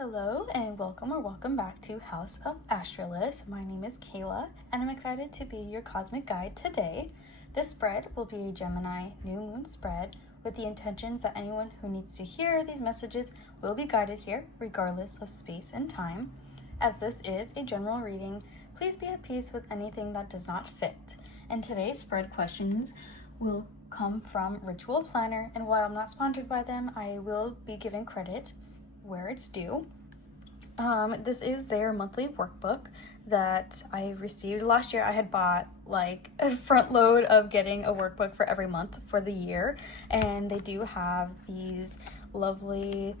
Hello and welcome back to Houseofastralis. My name is Kayla and I'm excited to be your cosmic guide today. This spread will be a Gemini New Moon spread with the intentions that anyone who needs to hear these messages will be guided here regardless of space and time. As this is a general reading, please be at peace with anything that does not fit. And today's spread questions will come from Writual Planner, and while I'm not sponsored by them, I will be giving credit where it's due. This is their monthly workbook that I received. Last year I had bought like a front load of getting a workbook for every month for the year, and they do have these lovely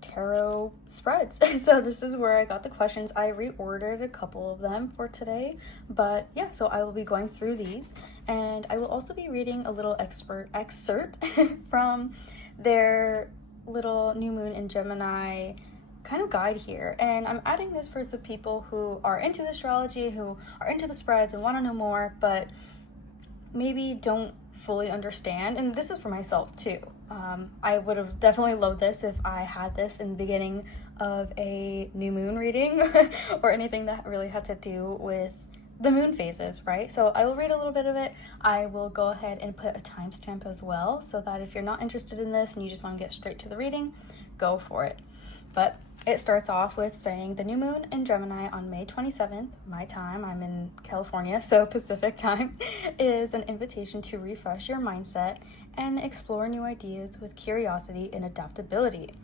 tarot spreads. So this is where I got the questions. I reordered a couple of them for today, but yeah, so I will be going through these, and I will also be reading a little excerpt from their little new moon in Gemini kind of guide here. And I'm adding this for the people who are into astrology, who are into the spreads and want to know more, but maybe don't fully understand. And this is for myself too. I would have definitely loved this if I had this in the beginning of a new moon reading or anything that really had to do with the moon phases, right? So I will read a little bit of it. I will go ahead and put a timestamp as well, so that if you're not interested in this and you just want to get straight to the reading, go for it. But it starts off with saying the new moon in Gemini on May 27th, my time, I'm in California, so Pacific time, is an invitation to refresh your mindset and explore new ideas with curiosity and adaptability.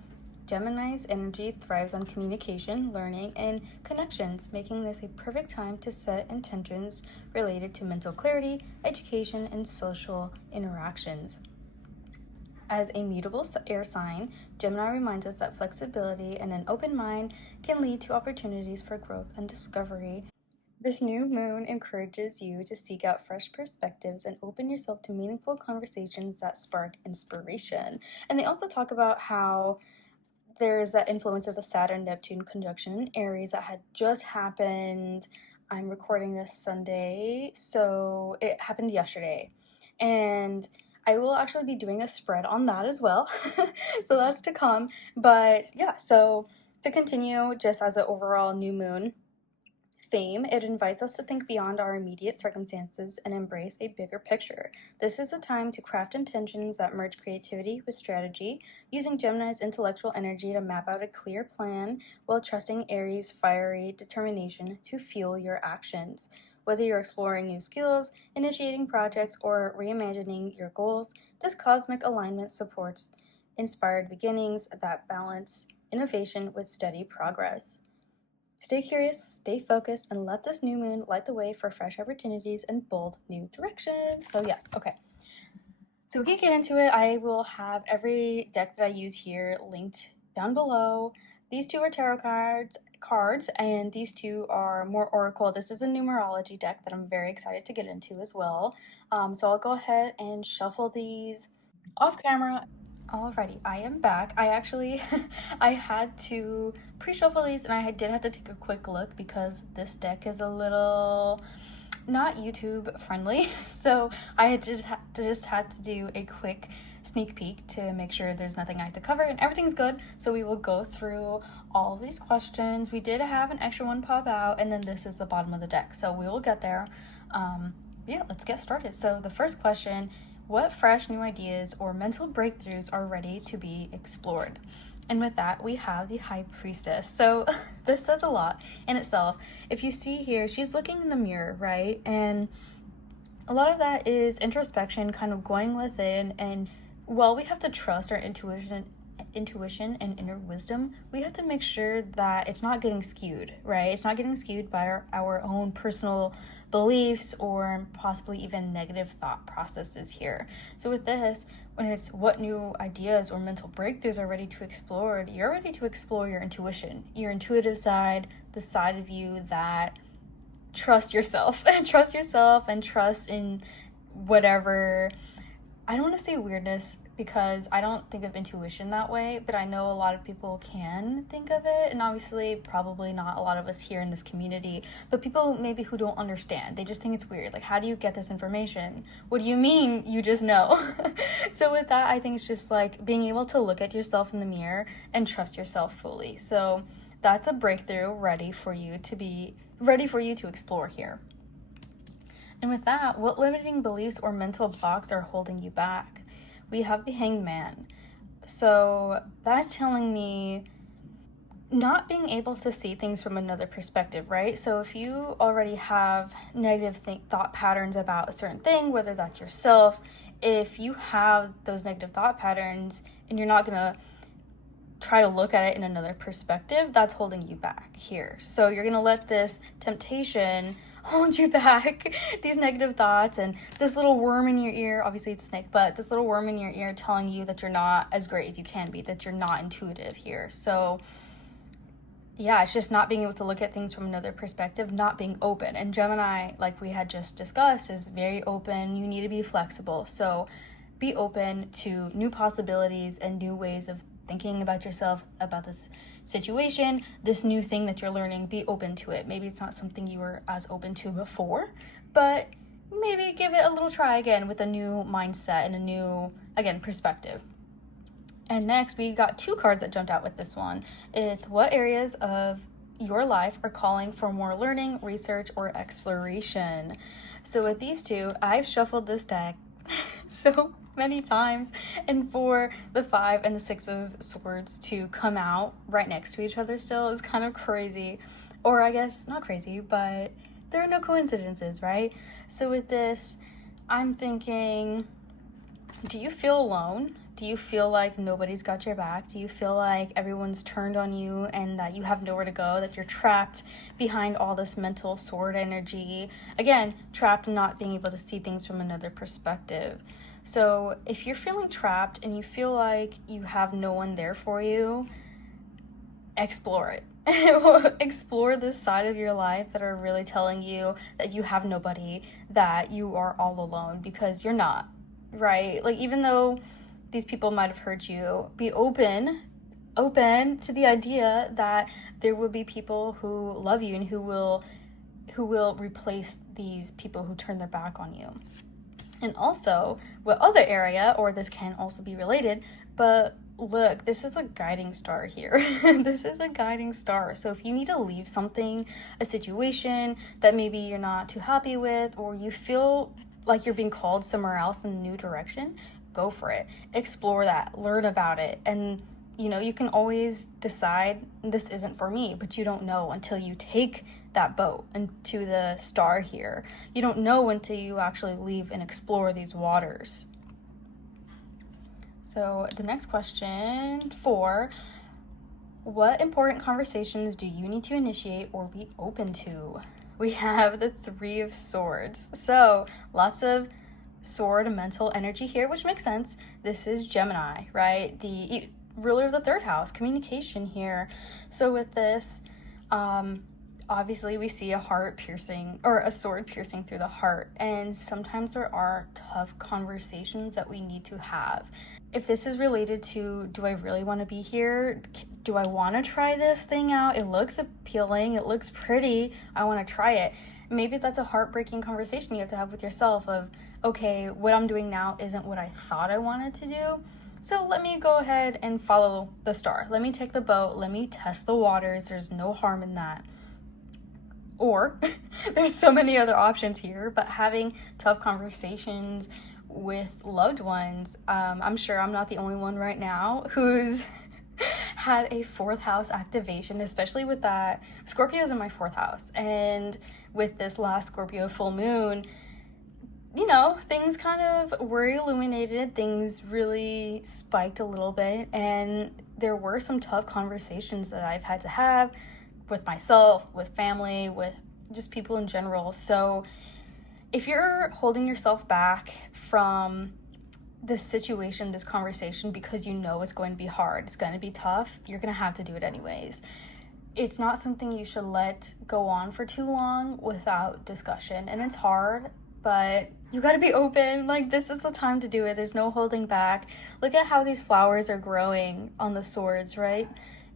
Gemini's energy thrives on communication, learning, and connections, making this a perfect time to set intentions related to mental clarity, education, and social interactions. As a mutable air sign, Gemini reminds us that flexibility and an open mind can lead to opportunities for growth and discovery. This new moon encourages you to seek out fresh perspectives and open yourself to meaningful conversations that spark inspiration. And they also talk about how there's that influence of the Saturn-Neptune conjunction in Aries that had just happened. I'm recording this Sunday, so it happened yesterday. And I will actually be doing a spread on that as well. So that's to come. But yeah, so to continue, just as an overall new moon theme, it invites us to think beyond our immediate circumstances and embrace a bigger picture. This is a time to craft intentions that merge creativity with strategy, using Gemini's intellectual energy to map out a clear plan while trusting Aries' fiery determination to fuel your actions. Whether you're exploring new skills, initiating projects, or reimagining your goals, this cosmic alignment supports inspired beginnings that balance innovation with steady progress. Stay curious, stay focused, and let this new moon light the way for fresh opportunities and bold new directions. So yes, okay. So we can get into it. I will have every deck that I use here linked down below. These two are tarot cards, and these two are more oracle. This is a numerology deck that I'm very excited to get into as well. So I'll go ahead and shuffle these off camera. Alrighty, I am back. I actually, I had to pre-shuffle these, and I did have to take a quick look because this deck is a little not YouTube friendly. So I had just had to do a quick sneak peek to make sure there's nothing I have to cover and everything's good. So we will go through all of these questions. We did have an extra one pop out, and then this is the bottom of the deck. So we will get there. Yeah, let's get started. So the first question: what fresh new ideas or mental breakthroughs are ready to be explored? And with that, we have the High Priestess. So this says a lot in itself. If you see here, she's looking in the mirror, right? And a lot of that is introspection, kind of going within. And while we have to trust our intuition and inner wisdom, we have to make sure that it's not getting skewed, right? It's not getting skewed by our own personal beliefs or possibly even negative thought processes here. So with this, when it's what new ideas or mental breakthroughs are ready to explore, you're ready to explore your intuition, your intuitive side, the side of you that trusts yourself and trust in whatever. I don't want to say weirdness because I don't think of intuition that way, but I know a lot of people can think of it, and obviously probably not a lot of us here in this community, but people maybe who don't understand, they just think it's weird. Like, how do you get this information? What do you mean you just know? So with that, I think it's just like being able to look at yourself in the mirror and trust yourself fully. So that's a breakthrough ready for you to explore here. And with that, what limiting beliefs or mental blocks are holding you back? We have the Hanged Man. So that's telling me not being able to see things from another perspective, right? So if you already have negative thought patterns about a certain thing, whether that's yourself, if you have those negative thought patterns and you're not gonna try to look at it in another perspective, that's holding you back here. So you're gonna let this temptation hold you back, these negative thoughts and this little worm in your ear, obviously it's a snake, but this little worm in your ear telling you that you're not as great as you can be, that you're not intuitive here. So yeah, it's just not being able to look at things from another perspective, not being open. And Gemini, like we had just discussed, is very open. You need to be flexible. So be open to new possibilities and new ways of thinking about yourself, about this situation, this new thing that you're learning. Be open to it. Maybe it's not something you were as open to before, but maybe give it a little try again with a new mindset and a new, again, perspective. And next, we got 2 cards that jumped out with this one. It's what areas of your life are calling for more learning, research, or exploration. So with these 2, I've shuffled this deck so many times, and for the 5 and the 6 of Swords to come out right next to each other still is kind of crazy. Or I guess not crazy, but there are no coincidences, right? So with this, I'm thinking, do you feel alone? Do you feel like nobody's got your back? Do you feel like everyone's turned on you and that you have nowhere to go, that you're trapped behind all this mental sword energy? Again, trapped and not being able to see things from another perspective. So if you're feeling trapped and you feel like you have no one there for you, explore it. Explore this side of your life that are really telling you that you have nobody, that you are all alone, because you're not, right? Like, even though these people might have hurt you, be open to the idea that there will be people who love you and who will replace these people who turn their back on you. And also, what other area, or this can also be related, but look, this is a guiding star here. This is a guiding star. So if you need to leave something, a situation that maybe you're not too happy with, or you feel like you're being called somewhere else in a new direction, go for it. Explore that, learn about it. And you can always decide this isn't for me, but you don't know until you take that boat into the star here. You don't know until you actually leave and explore these waters. So the next question, 4, what important conversations do you need to initiate or be open to? We have the 3 of Swords. So lots of sword mental energy here, which makes sense. This is Gemini, right? The ruler of the 3rd house, communication here. So with this, obviously we see a sword piercing through the heart, and sometimes there are tough conversations that we need to have. If this is related to, do I really want to be here? Do I want to try this thing out? It looks appealing, it looks pretty, I want to try it. Maybe that's a heartbreaking conversation you have to have with yourself of, okay, what I'm doing now isn't what I thought I wanted to do, so let me go ahead and follow the star. Let me take the boat, let me test the waters, there's no harm in that. Or, there's so many other options here, but having tough conversations with loved ones, I'm sure I'm not the only one right now who's had a 4th house activation, especially with that. Scorpio's in my 4th house, and with this last Scorpio full moon, things kind of were illuminated, things really spiked a little bit, and there were some tough conversations that I've had to have with myself, with family, with just people in general. So if you're holding yourself back from this situation, this conversation, because it's going to be hard, it's going to be tough, you're going to have to do it anyways. It's not something you should let go on for too long without discussion. And it's hard, but you got to be open. Like, this is the time to do it. There's no holding back. Look at how these flowers are growing on the swords, right?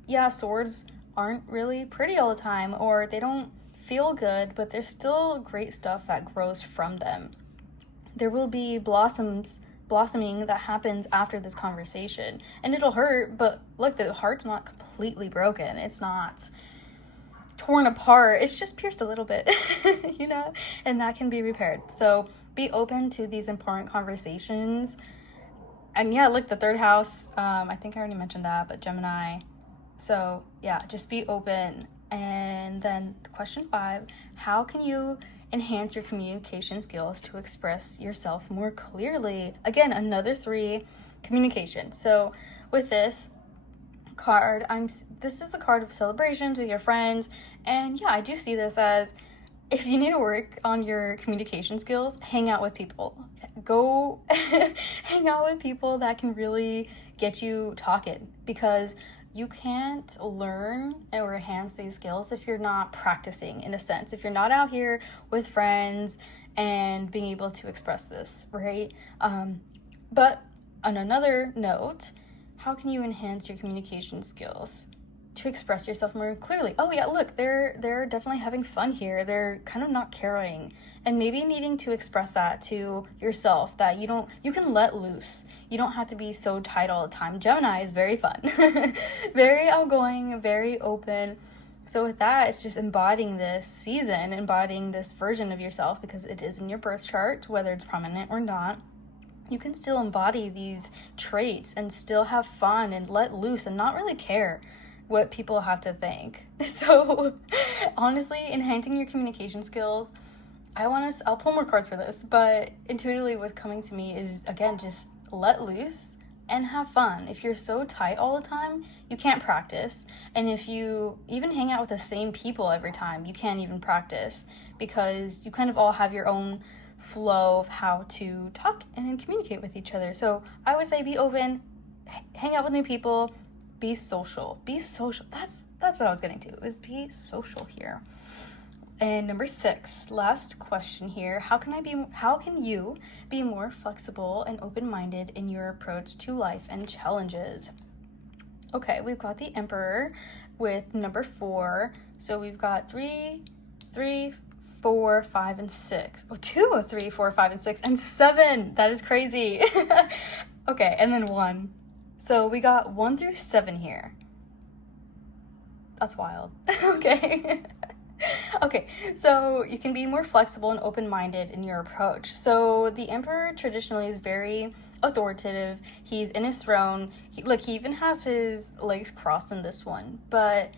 Yeah, swords aren't really pretty all the time, or they don't feel good, but there's still great stuff that grows from them. There will be blossoms blossoming that happens after this conversation. And it'll hurt, but look, the heart's not completely broken. It's not torn apart. It's just pierced a little bit, you know, and that can be repaired. So be open to these important conversations. And yeah, look, the third house, I think I already mentioned that, but Gemini. So yeah, just be open. And then question 5, how can you enhance your communication skills to express yourself more clearly? Again, another 3, communication. So with this card, this is a card of celebrations with your friends, and yeah, I do see this as, if you need to work on your communication skills, hang out with people. Go hang out with people that can really get you talking, because you can't learn or enhance these skills if you're not practicing, in a sense. If you're not out here with friends and being able to express this, right? But on another note, how can you enhance your communication skills to express yourself more clearly? Oh yeah, look, they're definitely having fun here. They're kind of not caring, and maybe needing to express that to yourself, that you can let loose. You don't have to be so tight all the time. Gemini is very fun, very outgoing, very open. So with that, it's just embodying this season, embodying this version of yourself, because it is in your birth chart, whether it's prominent or not. You can still embody these traits and still have fun and let loose and not really care what people have to think. So honestly, enhancing your communication skills, I'll pull more cards for this, but intuitively what's coming to me is, again, just let loose and have fun. If you're so tight all the time, you can't practice. And if you even hang out with the same people every time, you can't even practice, because you kind of all have your own flow of how to talk and communicate with each other. So I would say be open, hang out with new people, be social. That's what I was getting to, is be social here. And number 6, last question here. How can you be more flexible and open-minded in your approach to life and challenges? Okay, we've got the Emperor with number 4. So we've got 3, 4, 5, and 6. Oh, 2 of 3, 4, 5, and 6, and 7. That is crazy. Okay, and then 1. So we got 1 through 7 here. That's wild. Okay. Okay, so you can be more flexible and open-minded in your approach. So the Emperor traditionally is very authoritative. He's in his throne. He even has his legs crossed in this one. But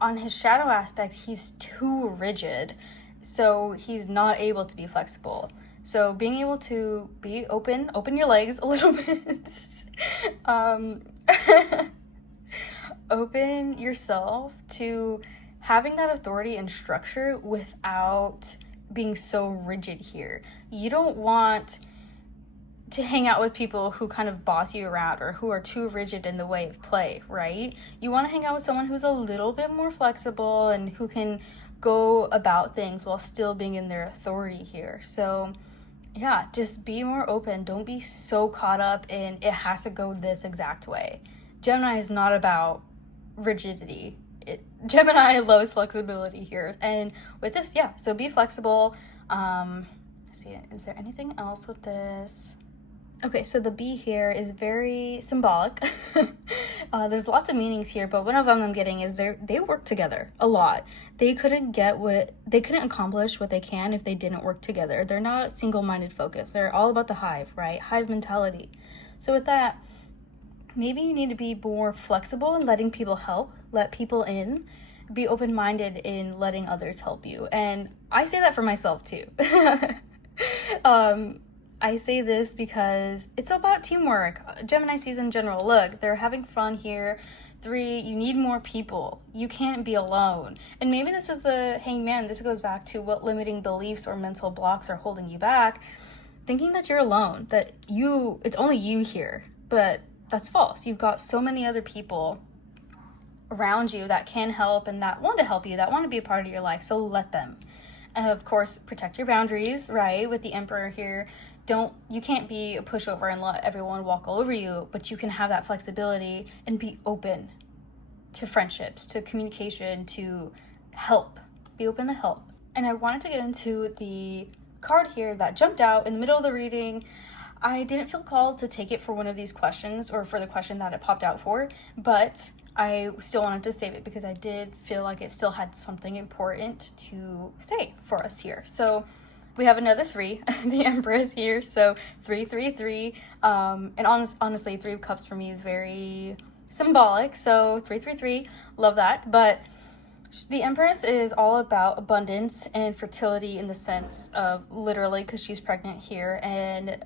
on his shadow aspect, he's too rigid. So he's not able to be flexible. So being able to be open your legs a little bit. Open yourself to having that authority and structure without being so rigid here. You don't want to hang out with people who kind of boss you around or who are too rigid in the way of play, right? You want to hang out with someone who's a little bit more flexible and who can go about things while still being in their authority here. So yeah, just be more open. Don't be so caught up in it has to go this exact way. Gemini is not about rigidity. Gemini loves flexibility here. And with this, yeah, so be flexible. Let's see, is there anything else with this? Okay, so the bee here is very symbolic. There's lots of meanings here, but one of them I'm getting is they work together a lot. They couldn't accomplish what they can if they didn't work together. They're not single-minded focus. They're all about the hive, right? Hive mentality. So with that, maybe you need to be more flexible in letting people help, let people in, be open-minded in letting others help you. And I say that for myself too. I say this because it's about teamwork. Gemini season in general, look, they're having fun here. 3, you need more people. You can't be alone. And maybe this is the hangman. This goes back to what limiting beliefs or mental blocks are holding you back. Thinking that you're alone, that it's only you here. But that's false. You've got so many other people around you that can help and that want to help you, that want to be a part of your life. So let them. And of course, protect your boundaries, right? With the Emperor here, you can't be a pushover and let everyone walk all over you, but you can have that flexibility and be open to friendships, to communication, to help. Be open to help. And I wanted to get into the card here that jumped out in the middle of the reading. I didn't feel called to take it for one of these questions or for the question that it popped out for, but I still wanted to save it because I did feel like it still had something important to say for us here. So we have another 3, the Empress here, so 333, and honestly, 3 of Cups for me is very symbolic, so 333, love that. But the Empress is all about abundance and fertility in the sense of literally, because she's pregnant here, and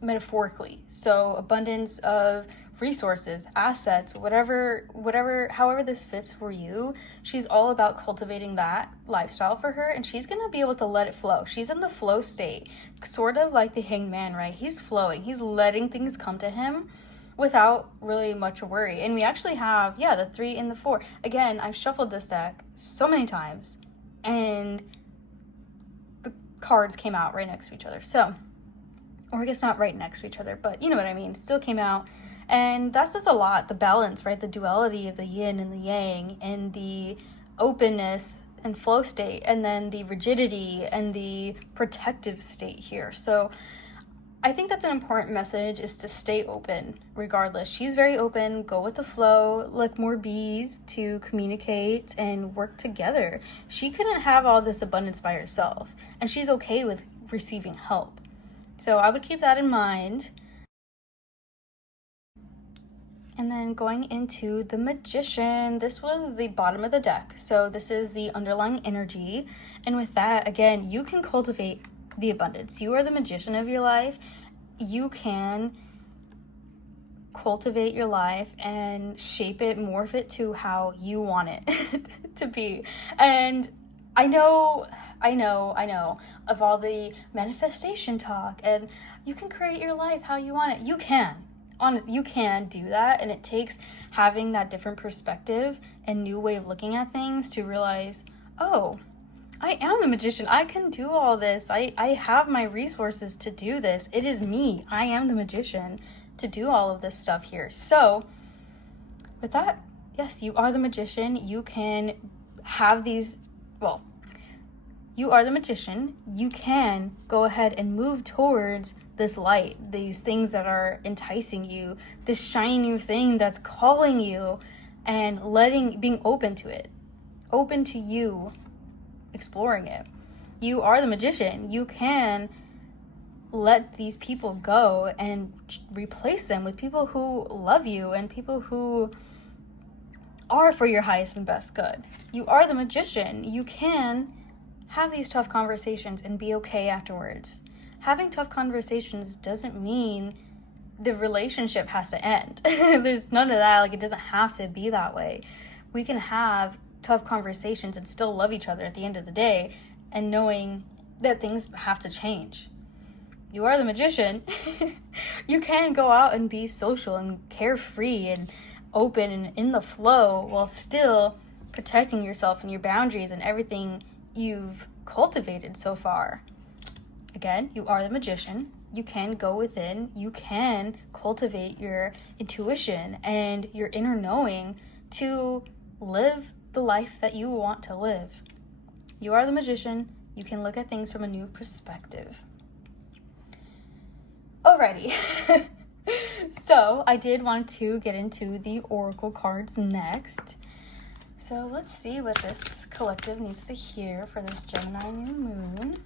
metaphorically, so abundance of resources, assets, however this fits for you. She's all about cultivating that lifestyle for her, and she's gonna be able to let it flow. She's in the flow state, sort of like the Hanged Man, right? He's flowing, he's letting things come to him without really much worry. And we actually have, the 3 and the 4. Again, I've shuffled this deck so many times, and the cards came out right next to each other. So, or I guess not right next to each other, but you know what I mean, still came out. And that says a lot, the balance, right? The duality of the yin and the yang, and the openness and flow state, and then the rigidity and the protective state here. So I think that's an important message, is to stay open regardless. She's very open, go with the flow, like more bees to communicate and work together. She couldn't have all this abundance by herself, and she's okay with receiving help. So I would keep that in mind. And then going into the Magician, this was the bottom of the deck. So this is the underlying energy. And with that, again, you can cultivate the abundance. You are the magician of your life. You can cultivate your life and shape it, morph it to how you want it to be. And I know of all the manifestation talk, and you can create your life how you want it. You can do that, and it takes having that different perspective and new way of looking at things to realize, oh, I am the magician. I can do all this. I have my resources to do this. It is me. I am the magician to do all of this stuff here. So with that, yes, you are the magician. You can have these, you are the magician. You can go ahead and move towards this light, these things that are enticing you, this shiny new thing that's calling you, and being open to it, open to you exploring it. You are the magician. You can let these people go and replace them with people who love you and people who are for your highest and best good. You are the magician. You can have these tough conversations and be okay afterwards. Having tough conversations doesn't mean the relationship has to end. There's none of that. Like, it doesn't have to be that way. We can have tough conversations and still love each other at the end of the day, and knowing that things have to change. You are the magician. You can go out and be social and carefree and open and in the flow while still protecting yourself and your boundaries and everything you've cultivated so far. Again, you are the magician. You can go within. You can cultivate your intuition and your inner knowing to live the life that you want to live. You are the magician. You can look at things from a new perspective. Alrighty. So I did want to get into the oracle cards next. So let's see what this collective needs to hear for this Gemini New Moon.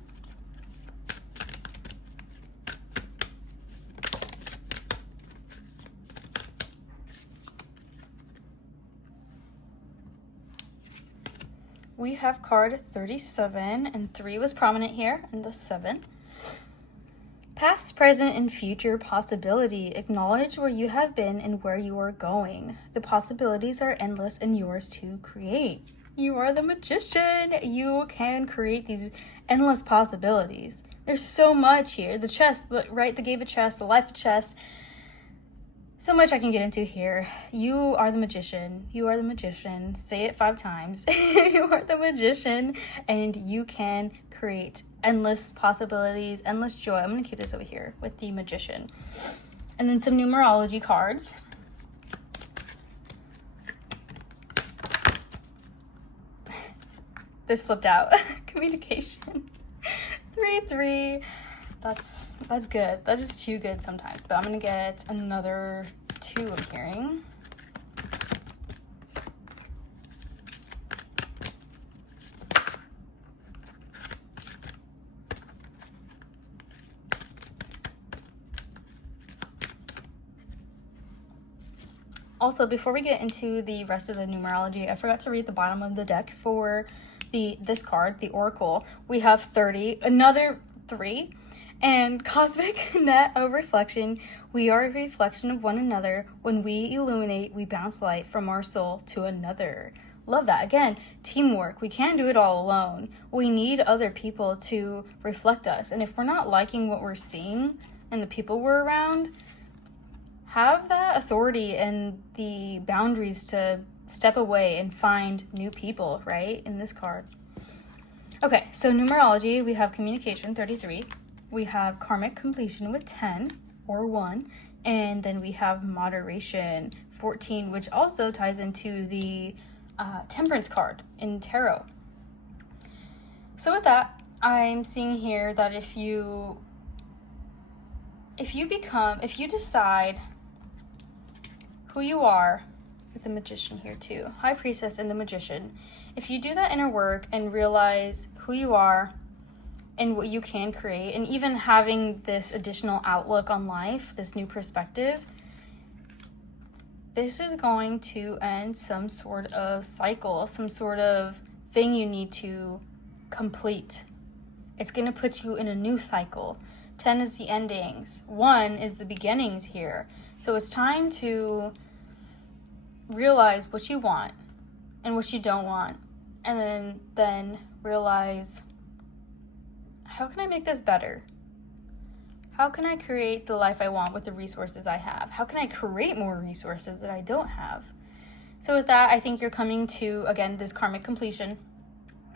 We have card 37, and 3 was prominent here, and the 7. Past, present, and future possibility. Acknowledge where you have been and where you are going. The possibilities are endless and yours to create. You are the magician. You can create these endless possibilities. There's so much here. The chest, right? The Game of Chess, the Life of Chess. So much I can get into here. You are the magician. You are the magician. Say it 5 times. You are the magician, and you can create endless possibilities, endless joy. I'm going to keep this over here with the magician. And then some numerology cards. This flipped out. Communication. 3, 3. That's good. That is too good sometimes. But I'm gonna get another 2 I'm hearing. Also, before we get into the rest of the numerology, I forgot to read the bottom of the deck for this card, the Oracle. We have 30, another 3, and Cosmic Net of Reflection. We are a reflection of one another. When we illuminate, we bounce light from our soul to another. Love that. Again, teamwork. We can't do it all alone. We need other people to reflect us. And if we're not liking what we're seeing and the people we're around, have that authority and the boundaries to step away and find new people, right? In this card. Okay, so numerology, we have communication, 33. We have karmic completion with 10, or 1. And then we have moderation, 14, which also ties into the temperance card in tarot. So with that, I'm seeing here that if you decide who you are, with the magician here too, high priestess and the magician, if you do that inner work and realize who you are and what you can create, and even having this additional outlook on life, this new perspective, this is going to end some sort of cycle, some sort of thing you need to complete. It's going to put you in a new cycle. 10 is the endings. 1 is the beginnings here. So it's time to realize what you want and what you don't want. And then realize, how can I make this better? How can I create the life I want with the resources I have? How can I create more resources that I don't have? So with that, I think you're coming to, again, this karmic completion.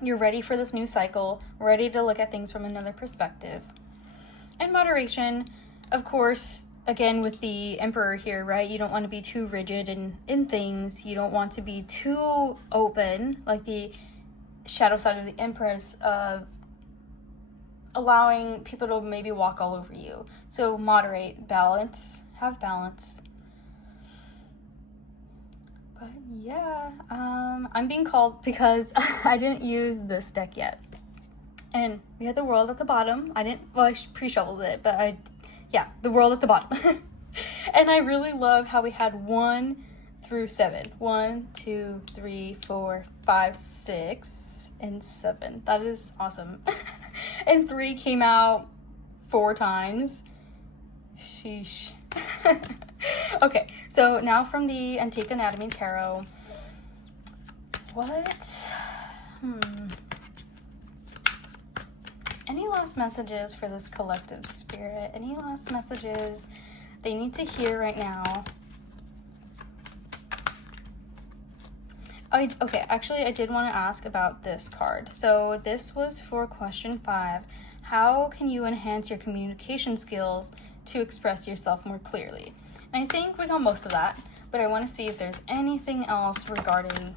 You're ready for this new cycle, ready to look at things from another perspective. And moderation, of course, again, with the Emperor here, right? You don't want to be too rigid in things. You don't want to be too open, like the shadow side of the Empress, allowing people to maybe walk all over you. So moderate, balance, have balance. But yeah, I'm being called because I didn't use this deck yet. And we had the world at the bottom. I pre-shuffled it, but the world at the bottom. And I really love how we had 1 through 7. 1, 2, 3, 4, 5, 6, and 7. That is awesome. And 3 came out 4 times. Sheesh. Okay, so now from the Antique Anatomy Tarot. Any last messages for this collective spirit? Any last messages they need to hear right now? Actually, I did want to ask about this card. So this was for question 5. How can you enhance your communication skills to express yourself more clearly? And I think we got most of that, but I want to see if there's anything else regarding...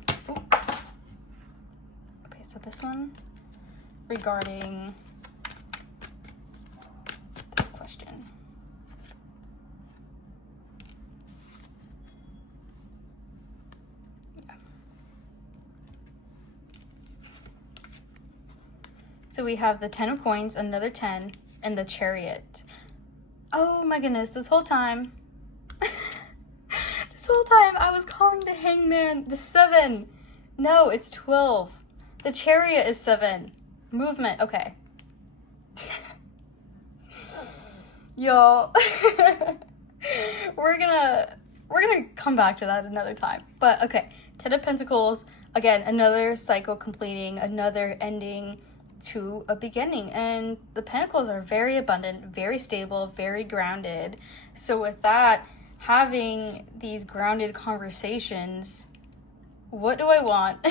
Okay, so this one regarding this question. Yeah. So we have the 10 of coins, another 10, and the Chariot. Oh my goodness, this whole time I was calling the Hangman the 7. No, it's 12. The Chariot is 7. Movement, okay. Y'all, we're gonna come back to that another time. But okay, 10 of Pentacles, again, another cycle completing, another ending to a beginning. And the Pentacles are very abundant, very stable, very grounded. So with that, having these grounded conversations, what do I want?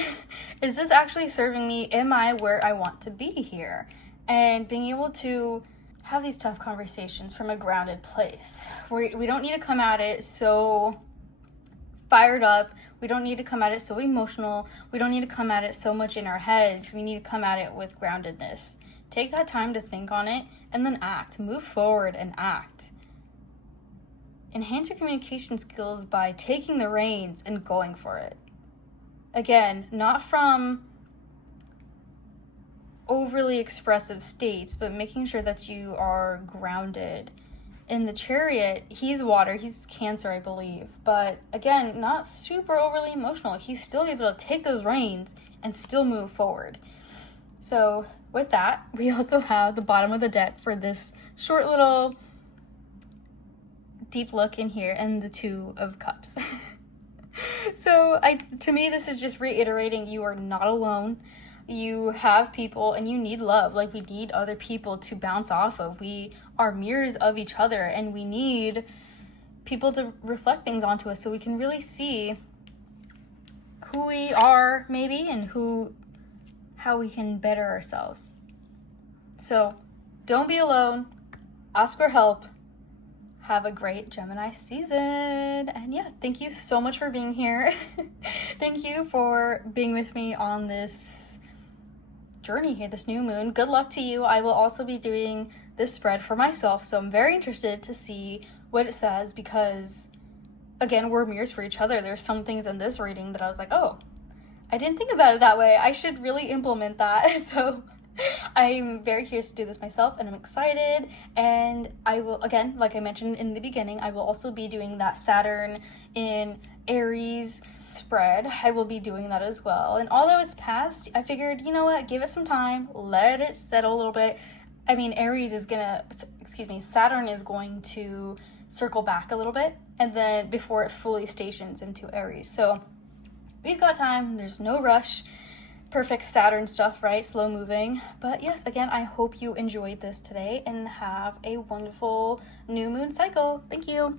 Is this actually serving me? Am I where I want to be here? And being able to have these tough conversations from a grounded place. We don't need to come at it so fired up. We don't need to come at it so emotional. We don't need to come at it so much in our heads. We need to come at it with groundedness. take that time to think on it and then act. Move forward and act. Enhance your communication skills by taking the reins and going for it. Again, not from overly expressive states, but making sure that you are grounded. In the Chariot, he's water, he's Cancer, I believe, but again, not super overly emotional. He's still able to take those reins and still move forward. So with that, we also have the bottom of the deck for this short little deep look in here, and the Two of Cups. So to me, this is just reiterating you are not alone. You have people and you need love. Like, we need other people to bounce off of. We are mirrors of each other, and we need people to reflect things onto us so we can really see who we are maybe and how we can better ourselves. So don't be alone. Ask for help. Have a great Gemini season. And yeah, thank you so much for being here. Thank you for being with me on this journey here, this new moon. Good luck to you. I will also be doing this spread for myself, so I'm very interested to see what it says, because again, we're mirrors for each other. There's some things in this reading that I was like, oh, I didn't think about it that way. I should really implement that. So I'm very curious to do this myself, and I'm excited. And I will, again, like I mentioned in the beginning, I will also be doing that Saturn in Aries spread. I will be doing that as well. And although it's past, I figured, you know what, give it some time, let it settle a little bit. I mean, Saturn is going to circle back a little bit, and then before it fully stations into Aries. So we've got time, there's no rush. Perfect Saturn stuff, right? Slow moving. But yes, again, I hope you enjoyed this today and have a wonderful new moon cycle. Thank you.